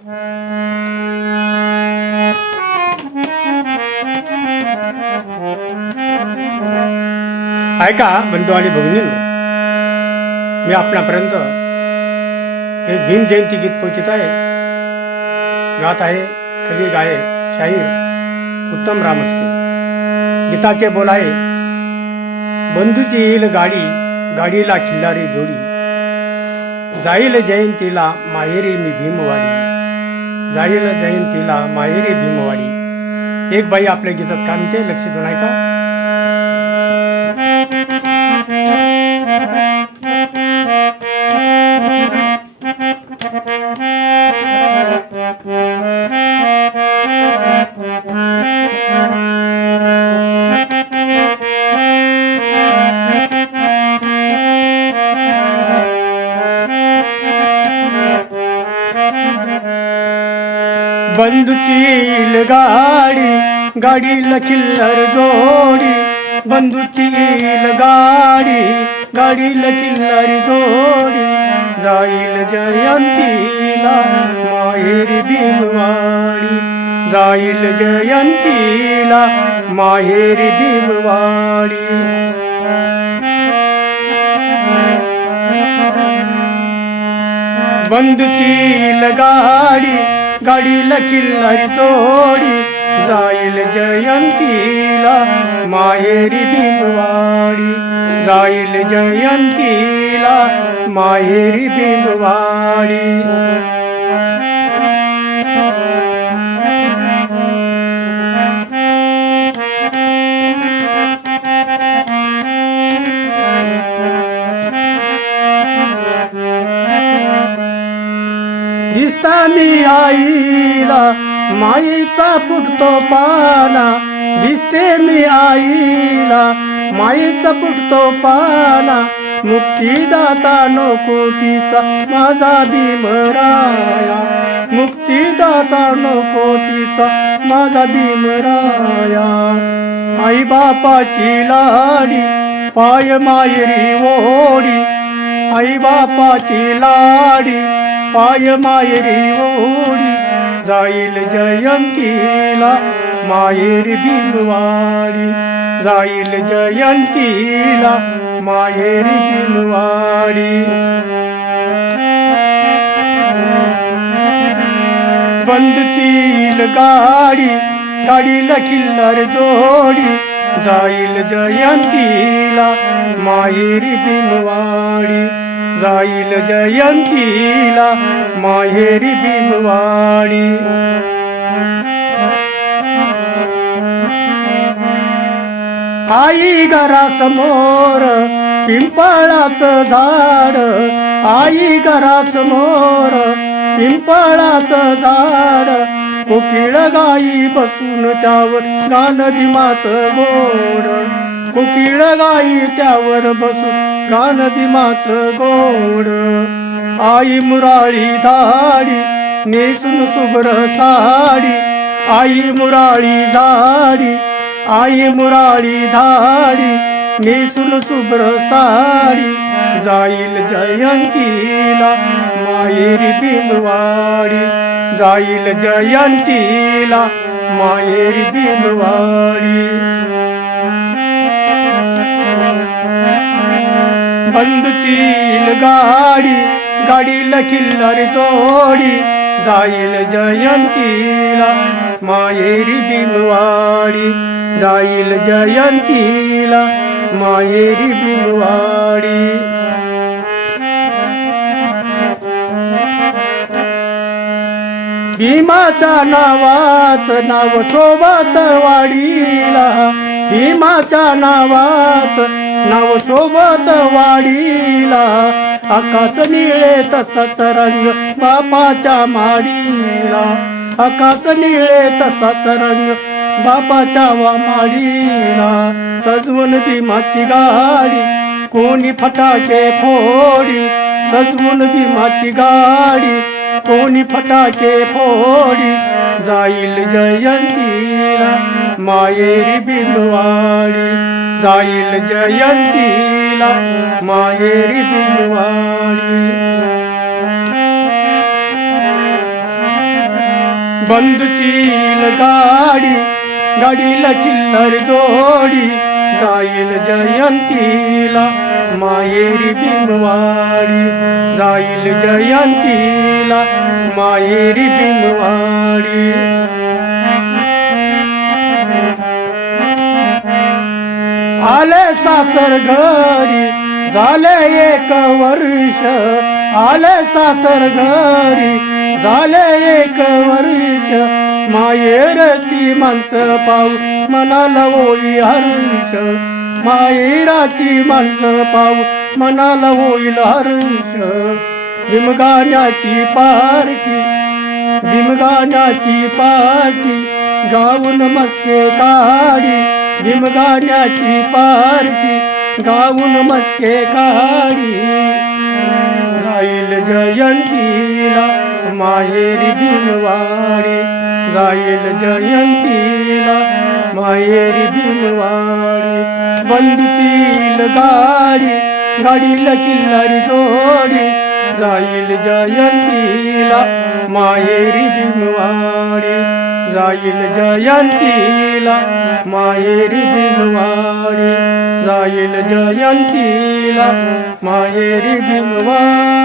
ऐका बंधू आणि भगिनींनो, मी आपणापर्यंत एक भीम जयंती गीत पोहोचत आहे. गात आहे कवी गायक शाहीर उत्तम रामस्के. गीताचे बोल आहे: बंधूची येईल गाडी, गाडीला खिल्लारी जोडी, जाईल जयंतीला माहेरी मी भीमवाडी, जाईल जयंतीला माहेरी भीमवाडी. एक बाई आपल्या गीतात काय म्हणते, लक्ष देऊन ऐका. बंधूची गाडी, गाडीला खिल्लार जोडी, बंधूची गाडी, गाडीला खिल्लारी जोडी, जाईल जयंतीला माहेरी भीमवाडी, जाईल जयंतीला माहेरी भीमवाडी. बंधूची गाडी, गाडीला खिल्लारी जोडी, जाईल जयंतीला माहेरी भीमवाडी, जाईल जयंतीला माहेरी भीमवाडी. दिसता मी आईला माईचा फुटतो पाना, दिसते मी आईला माईचा फुटतो पाना, मुक्तीदाता नो कोटीचा माझा भीमराया, मुक्तीदाता नो कोटीचा माझा भीमराया. आई बापाची लाडी, पाय मायरी ओढी, आई बापाची लाडी, पाय मायरी ओढी, जाईल जयंतीला माहेरी भीमवाडी, जाईल जयंतीला माहेरी भीमवाडी. बंधूची गाडी, गाडीला खिल्लार जोडी, जाईल जयंतीला माहेरी भीमवाडी, जाईल जयंतीला माहेरी भीमवाडी. आई घरासमोर पिंपळाचं झाड, आई घरासमोर पिंपळाचं झाड, कोकिळ गाई बसून त्यावर गाणं भीमाचं गोड, कोकिळ गाई त्यावर बसून गाणं भीमाचं गोड. आई मुराळी धाडी, नेसून शुभ्र साडी, आई मुराळी झाडी, आई मुराळी धाडी, नेसून शुभ्र साडी, जाईल जयंतीला माहेरी भीमवाडी, जाईल जयंतीला माहेरी भीमवाडी. बंधूची गाडी, गाडीला खिल्लारी जोडी, जाईल जयंतीला माहेरी भीमवाडी, जाईल जयंतीला माहेरी भीमवाडी. भीमाच्या नावाचं नाव सोबत वाडीला, भीमाच्या नावाचं नाव सोबत वाडीला, आकाश निळे तसाच रंग बापाच्या माडीला, आकाश निळे तसाच रंग बापाच्या माडीला. सजवून भीमाची गाडी, कोणी फटाके फोडी, सजवून भीमाची गाडी, कोणी फटाके फोडी, जाईल जयंतीला माहेरी भीमवाडी, जाईल जयंतीला माहेरी भीमवाडी. बंदुचील गाडी गाडीला किल्लर जोडी जाईल जयंतीला माहेरी भीमवाडी जाईल जयंतीला माहेरी भीमवाडी आले सासर घरी झाले 1 वर्ष आले सासर घरी झाले 1 वर्ष माहेरची माणसं पाहू मनाला होई हर्ष माहेराची माणसं पाहू मनाला होईल हर्ष भीमगाण्याची पार्टी भीमगाण्याची पार्टी गाऊन मस्के काढी भीमगाण्याची पार्टी गाऊन मस्के काढी जाईल जयंतीला माहेरी भीमवाडी जाईल जयंतीला माहेरी भीमवाडी बंदुचील गाडी गाडीला किल्लारी जोडी जाईल जयंतीला माहेरी भीमवाडी जाईल जयंतीला माहेरी भीमवाडी जाईल जयंतीला माहेरी भीमवाडी